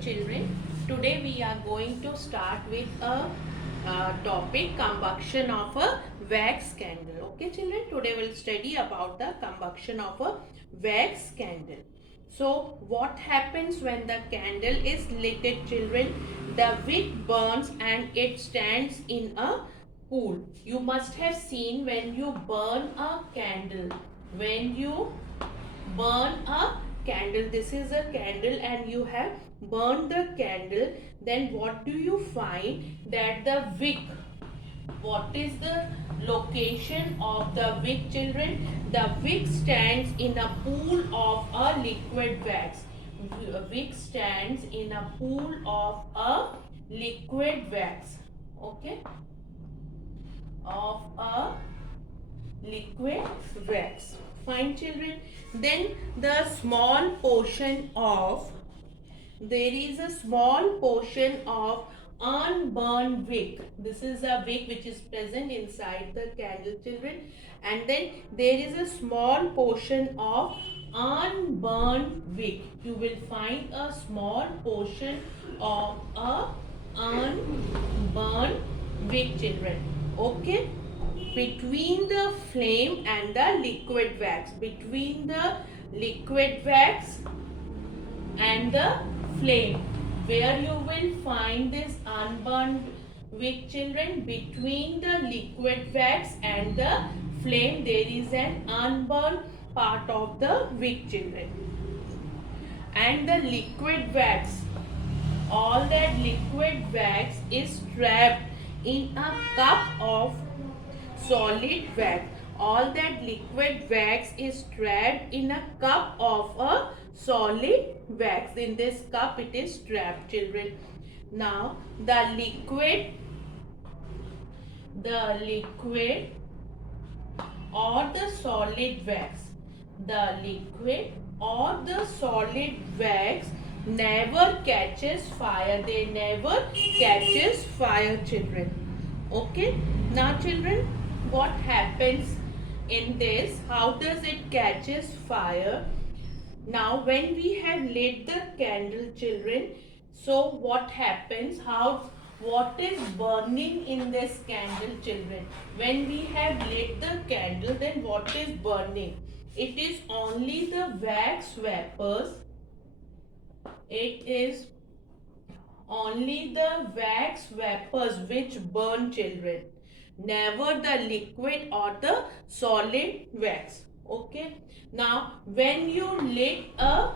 children. Today we are going to start with a topic combustion of a wax candle. Okay children, today we'll study about the combustion of a wax candle. So what happens when the candle is lit, children? The wick burns and it stands in a pool. You must have seen when you burn a candle. When you burn a candle, this is a candle and you have burned the candle, then what do you find? That the wick, what is the location of the wick, children? The wick stands in a pool of a liquid wax. Wick stands in a pool of a liquid wax. Okay, of a liquid wax. Fine children. Then the small portion of, there is a small portion of unburned wick. This is a wick which is present inside the candle, children. And then there is a small portion of unburned wick. You will find a small portion of a unburned wick, children. Okay, between the flame and the liquid wax, between the liquid wax and the flame, where you will find this unburned wick, children? Between the liquid wax and the flame, there is an unburned part of the wick, children. And the liquid wax, all that liquid wax is trapped in a cup of solid wax. All that liquid wax is trapped in a cup of a solid wax. In this cup it is trapped, children. Now the liquid or the solid wax, the liquid or the solid wax never catches fire. They never catches fire, children. Okay, now children, what happens in this? How does it catches fire? Now when we have lit the candle, children, so what happens? What is burning in this candle, children? When we have lit the candle, then what is burning? It is only the wax vapors. It is only the wax vapors which burn, children, never the liquid or the solid wax. Okay, now when you lit a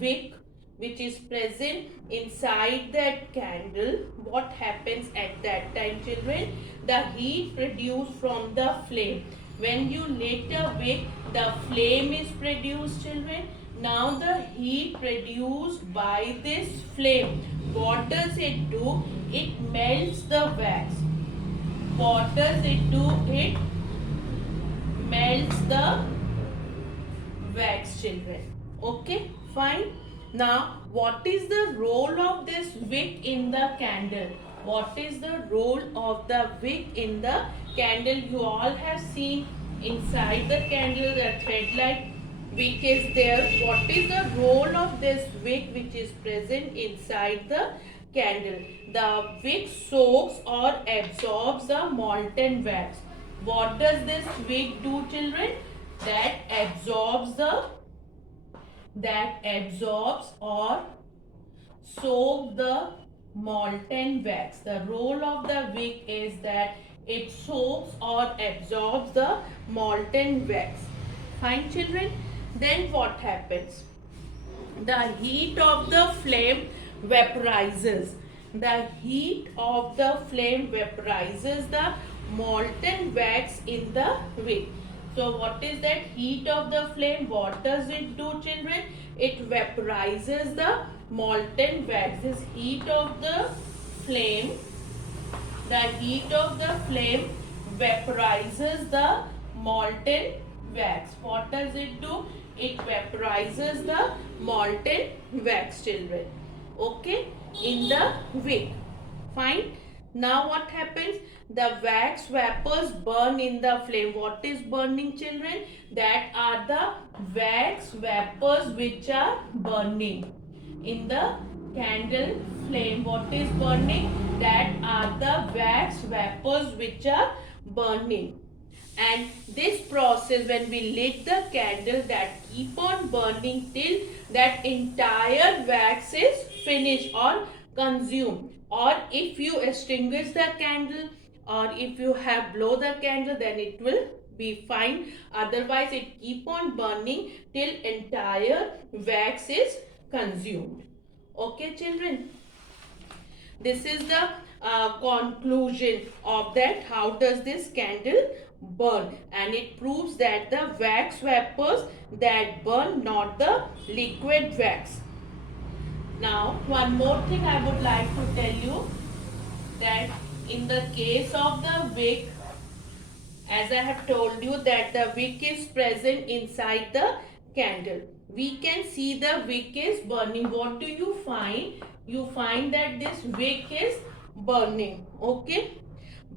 wick which is present inside that candle, what happens at that time, children? The heat produced from the flame. When you lit a wick, the flame is produced, children. Now the heat produced by this flame, what does it do? It melts the wax. What does it do? It melts the wax, children. Okay, fine. Now what is the role of this wick in the candle? What is the role of the wick in the candle? You all have seen inside the candle the thread like wick is there. What is the role of this wick which is present inside the candle? The wick soaks or absorbs the molten wax. What does this wick do, children? That absorbs or soak the molten wax. The role of the wick is that it soaks or absorbs the molten wax. Fine, children. Then what happens? The heat of the flame vaporizes. The heat of the flame vaporizes the molten wax in the wick. So what is that heat of the flame? What does it do, children? It vaporizes the molten wax. This heat of the flame, the heat of the flame vaporizes the molten wax. What does it do? It vaporizes the molten wax, children. Okay, in the wick. Fine. Now what happens? The wax vapors burn in the flame. What is burning, children? That are the wax vapors which are burning in the candle flame. What is burning? That are the wax vapors which are burning. And this process, when we lit the candle, that keep on burning till that entire wax is finished or consumed. Or if you extinguish the candle, or if you have blow the candle, then it will be fine. Otherwise it keep on burning till entire wax is consumed. Okay, children, this is the conclusion of that how does this candle burn, and it proves that the wax vapors that burn, not the liquid wax. Now one more thing I would like to tell you, that in the case of the wick, as I have told you that the wick is present inside the candle. We can see the wick is burning. What do you find? You find that this wick is burning. Okay.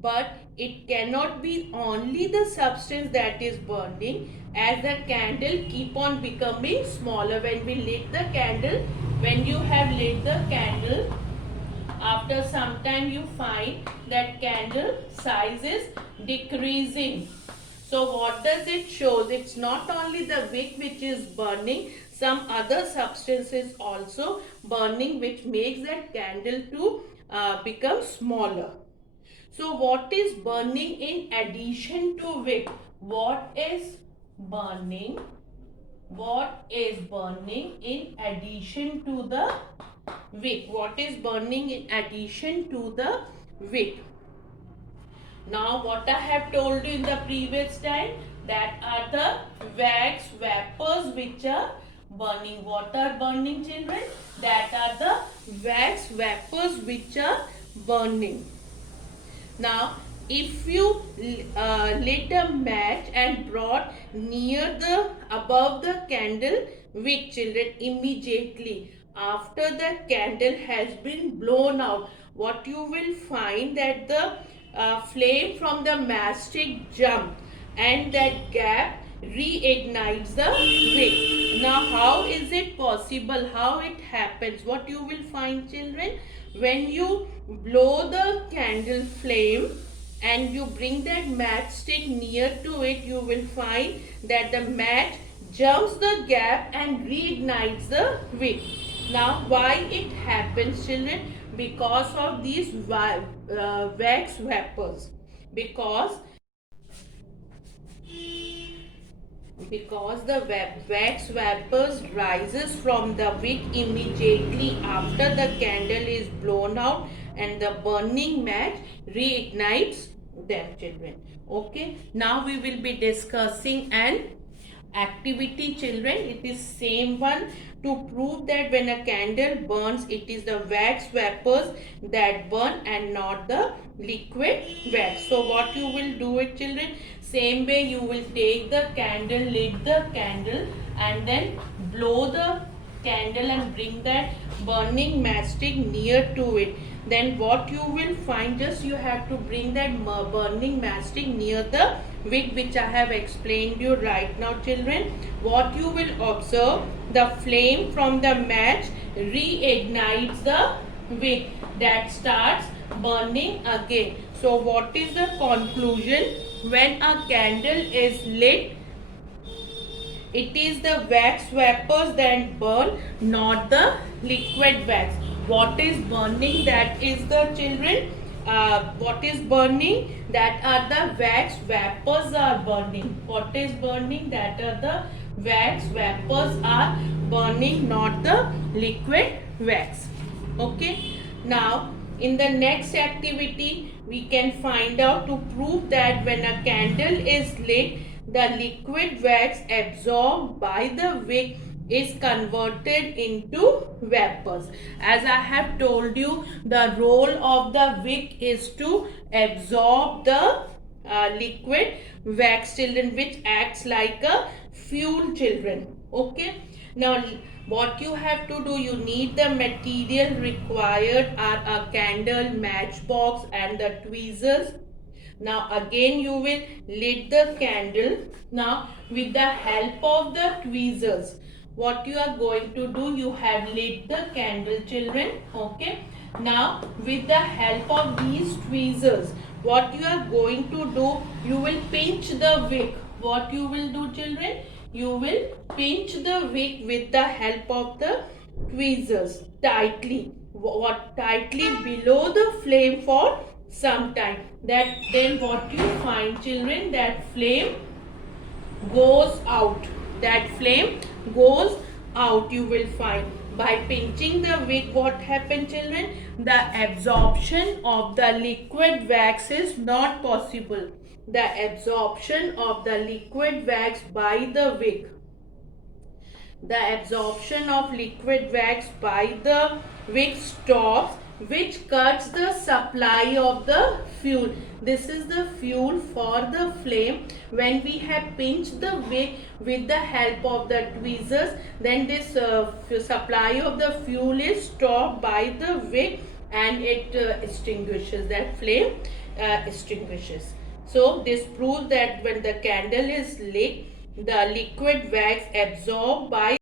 But it cannot be only the substance that is burning, as the candle keep on becoming smaller. When we lit the candle, when you have lit the candle, after some time you find that candle size is decreasing. So what does it show? It's not only the wick which is burning, some other substances also burning, which makes that candle to become smaller. So what is burning in addition to wick? What is burning? What is burning in addition to the wick? What is burning in addition to the wick? Now what I have told you in the previous time, that are the wax vapors which are burning. What are burning, children? That are the wax vapors which are burning. Now if you lit a match and brought near the above the candle wick, children, immediately after the candle has been blown out, what you will find that the flame from the matchstick jump, and that gap reignites the wick. Now how is it possible? How it happens? What you will find, children? When you blow the candle flame and you bring that matchstick near to it, you will find that the match jumps the gap and reignites the wick. Now why it happens, children? Because of these wax vapors. Because the wax vapors rises from the wick immediately after the candle is blown out, and the burning match reignites them, children. Okay, now we will be discussing an activity, children. It is same one, to prove that when a candle burns, it is the wax vapors that burn and not the liquid wax. So what you will do it, children? Same way you will take the candle, lit the candle, and then blow the candle and bring that burning matchstick near to it. Then what you will find, just you have to bring that burning matchstick near the wick which I have explained you right now, children. What you will observe, the flame from the match reignites the wick, that starts burning again. So what is the conclusion? When a candle is lit, it is the wax vapors that burn, not the liquid wax. What is burning? That is the, children, what is burning? That are the wax vapors are burning. What is burning? That are the wax vapors are burning, not the liquid wax. Okay. Now in the next activity, we can find out to prove that when a candle is lit, the liquid wax absorbed by the wick is converted into vapors. As I have told you, the role of the wick is to absorb the liquid wax, children, which acts like a fuel, children. Okay. Now what you have to do, you need the material required are a candle, matchbox and the tweezers. Now again you will lit the candle. Now with the help of the tweezers, what you are going to do, you have lit the candle, children. Okay, now with the help of these tweezers, what you are going to do, you will pinch the wick. What you will do, children, you will pinch the wick with the help of the tweezers tightly. What? Tightly below the flame for some time. That then what you find, children, that flame goes out. That flame goes out, you will find. By pinching the wick, what happened, children? The absorption of the liquid wax is not possible. The absorption of the liquid wax by the wick, the absorption of liquid wax by the wick stops, which cuts the supply of the fuel. This is the fuel for the flame. When we have pinched the wick with the help of the tweezers, then this supply of the fuel is stopped by the wick and it extinguishes, that flame extinguishes. So this proves that when the candle is lit, the liquid wax absorbed by.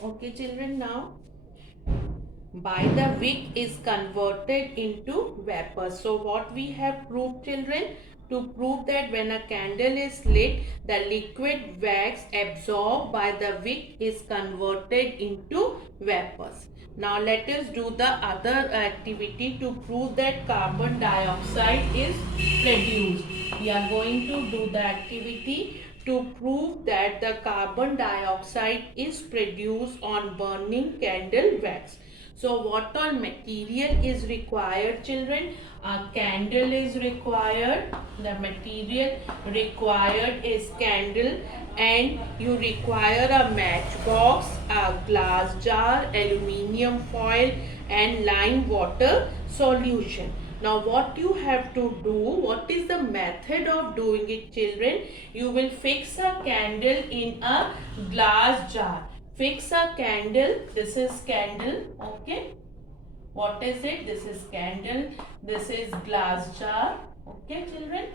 Okay, children, now by the wick is converted into vapor. So what we have proved, children? To prove that when a candle is lit, the liquid wax absorbed by the wick is converted into vapors. Now let us do the other activity to prove that carbon dioxide is produced. We are going to do the activity to prove that the carbon dioxide is produced on burning candle wax. So what all material is required, children? A candle is required. The material required is candle, and you require a matchbox, a glass jar, aluminium foil and lime water solution. Now what you have to do, what is the method of doing it, children? You will fix a candle in a glass jar. Fix a candle. This is candle. Okay, what is it? This is candle. This is glass jar. Okay, children,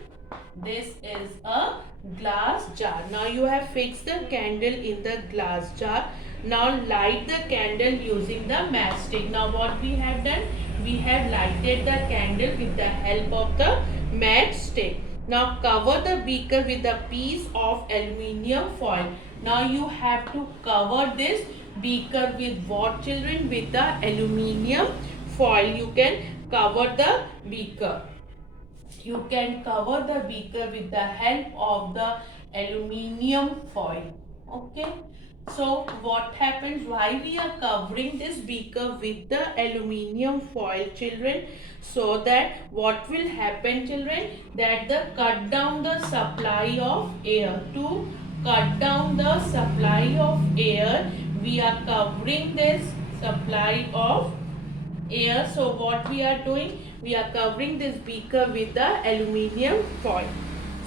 this is a glass jar. Now you have fixed the candle in the glass jar. Now light the candle using the matchstick. Now what we have done, we have lighted the candle with the help of the matchstick. Now cover the beaker with a piece of aluminium foil. Now you have to cover this beaker with what, children? With the aluminium foil. You can cover the beaker. You can cover the beaker with the help of the aluminium foil. Okay. So what happens, why we are covering this beaker with the aluminium foil, children? So that what will happen, children? That the cut down the supply of air. To cut down the supply of air, we are covering this supply of air. So what we are doing, we are covering this beaker with the aluminium foil.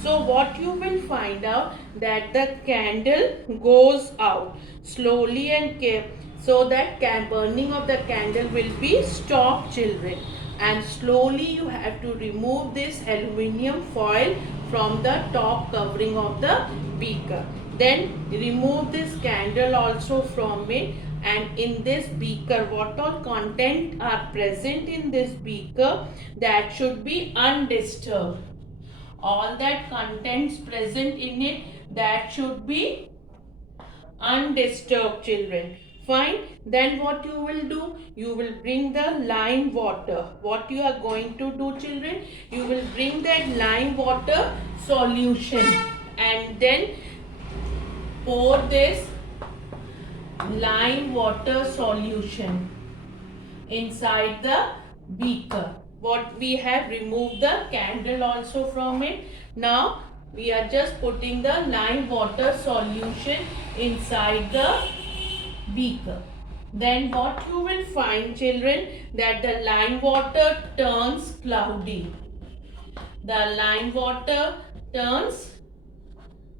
So what you will find out, that the candle goes out slowly and so that burning of the candle will be stopped, children. And slowly you have to remove this aluminium foil from the top covering of the beaker. Then remove this candle also from it. And in this beaker, what all content are present in this beaker, that should be undisturbed. All that contents present in it, that should be undisturbed, children. Fine. Then what you will do, you will bring the lime water. What you are going to do, children? You will bring that lime water solution and then pour this lime water solution inside the beaker. What we have removed the candle also from it. Now we are just putting the lime water solution inside the beaker. Then what you will find, children, that the lime water turns cloudy. The lime water turns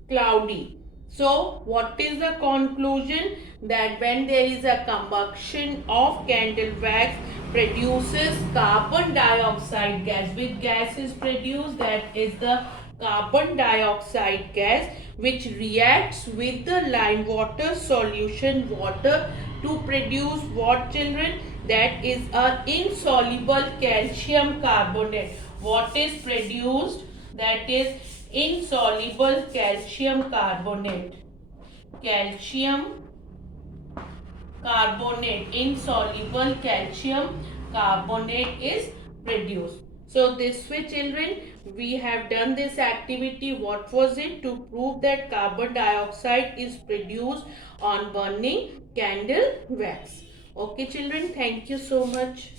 cloudy. So what is the conclusion? That when there is a combustion of candle wax produces carbon dioxide gas. Which gas is produced? That is the carbon dioxide gas, which reacts with the lime water solution water to produce what, children? That is a insoluble calcium carbonate. What is produced? That is insoluble calcium carbonate. Calcium carbonate, insoluble calcium carbonate is produced. So this way, children, we have done this activity. What was it? To prove that carbon dioxide is produced on burning candle wax. Okay, children, thank you so much.